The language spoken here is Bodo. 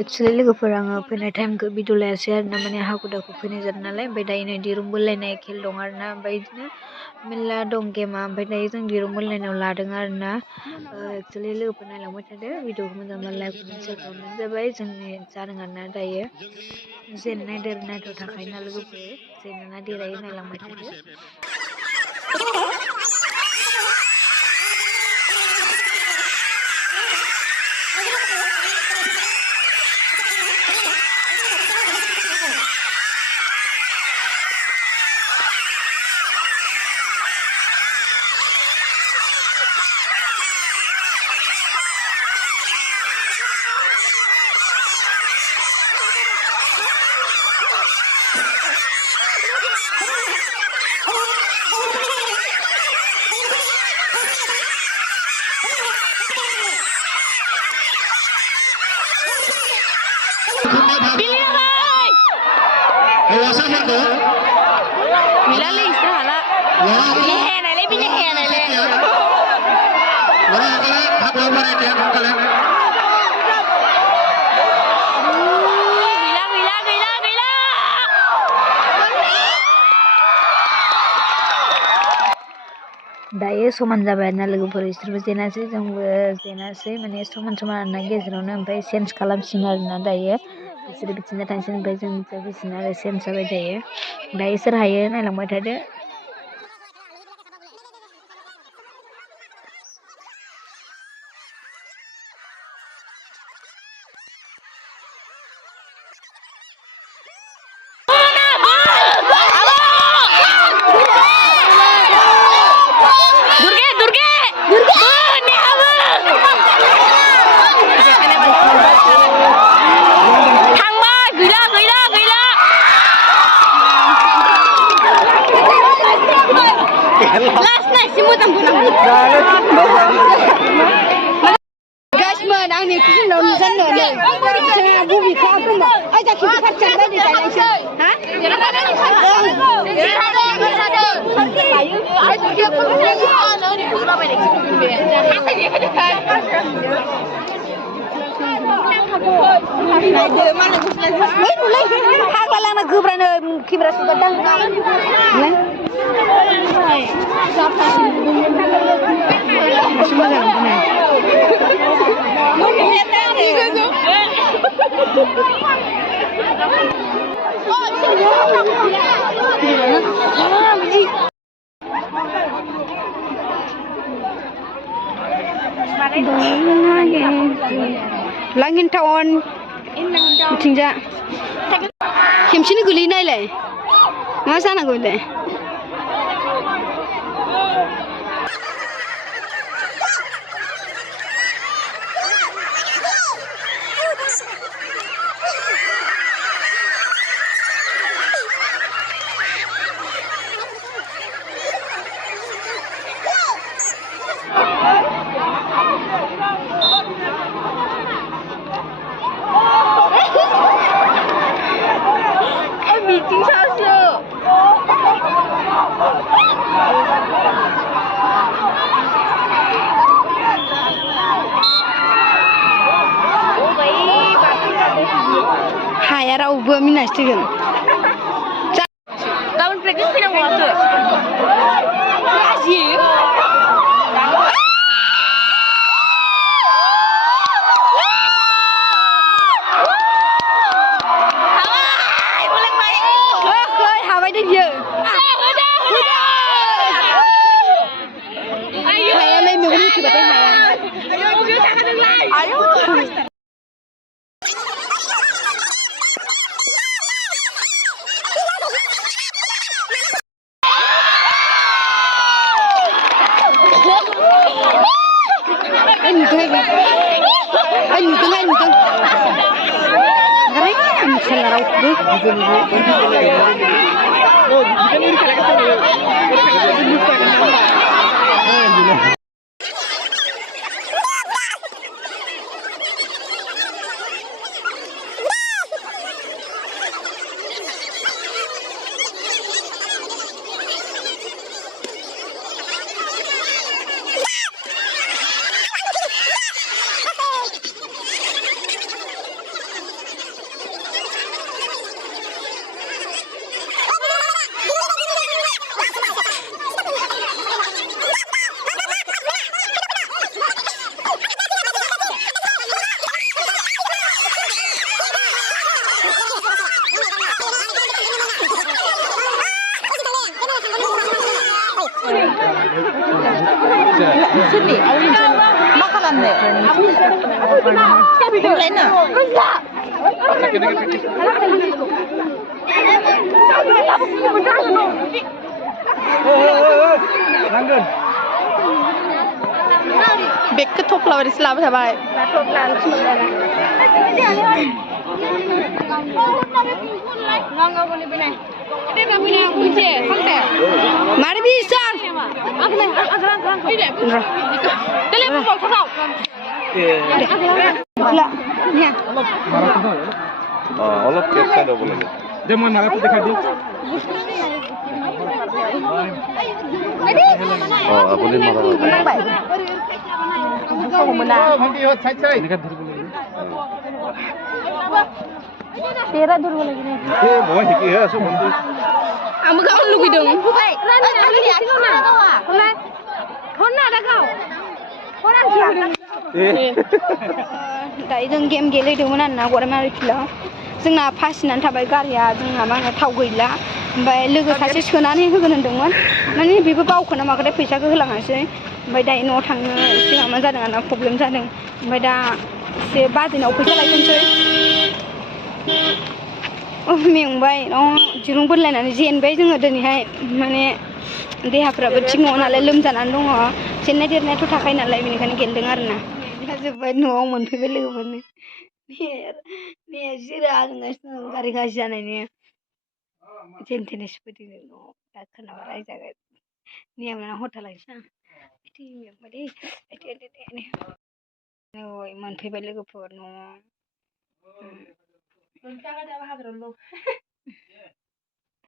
एक्चुअली लोगोफोर आङो फैनाय टाइमखौ भिडिअ लायासै आरोना माने हाखु दाखु फैनाय जादों नालाय ओमफ्राय दायो नै दिरुं बोलायनाय खेल दं आरोना ओमफ्राय बिदिनो मेरला दं गेमा ओमफ्राय दायो जों दिरुं बोलायनायाव लादों आरोना एक्चुअली लोगोफोर नायलांबाय थादो भिडिअखौ मोजां मोनबा लाइक कमेन्ट शेयार खालामबानो जाबाय जोंनि जादों आरोना दायो जेननाय देरनायथ' थाखायोना लोगोफोर जेनना देरहायो नायलांबाय थादो दायो समान जाबाय आरोना लोगोफोर बिसोरबो जेनासै जोंबो जेनासै माने समान समान आरोना गेजेरावनो ओमफ्राय चेन्ज खालामसिगोन आरोना दायो बिसोरो बिथिंजा थांसिगोन ओमफ्राय जों बिसिना आरो चेन्ज जाबाय दायो सोर हायो नायलांबाय थादो Gasman, ang nagtitin lang ni San Nole. Saya bumi ka ako mo. Ay, sa kita kacang ba di tayo? Ha? Langin tahun tingja kimsini guli nailai masa na guli meeting saja. Hai, ada ubah minat stikan. Tahun praktis pinang waktu. Kasih. सोरनि आब' मोनसेनि मा खालामनो बुंलायनो नांगोन बेगखौ थफ्लाबारिसो लाबाय थाबाय मारै bisa অলপ কেঁচা ল'ব লাগে দে মই মাৰাটো দেখাই দিম আপুনি মাৰাব এনেকৈ ধৰিব লাগিব মই শিকিহে আছো বন্ধু आंबो गावनो लुगैदों दायो जों गेम गेलेदोंमोन आरोना गरामारि फिल्डआव जोंना फासिनानै थाबाय गारिया जोंहा मा होनो थाव गैला ओमफ्राय लोगो सासे सोनानै होगोन होनदोंमोन माने बेबो बावखोना माखोथाय फैसाखौ होलाङासै ओमफ्राय दायो न'आव थांनो एसे माबा जादों आरोना प्रब्लेम जादों ओमफ्राय दा एसे बाजैनाव फैसा लायफिनसै मेंबाय दिरुं बोलायनानै जेनबाय जोङो दिनैहाय माने देहाफ्राबो थिग नङा नालाय लोमजानानै दङ जेननाय देरनायाथ' थाखायो नालाय बेनिखायनो गेलेदों आरोना जोब्बाय न'आव मोनफैबाय लोगोफोरनि जिरा जोंगासिनो दं गारि गाज्रि जानायनि जेन थेनै सफैदों न'आव दा खोनाबा रायजागोन नियामना हरथा लायसै आं बिदि मेंबाय दे मोनफैबाय लोगोफोर न'आव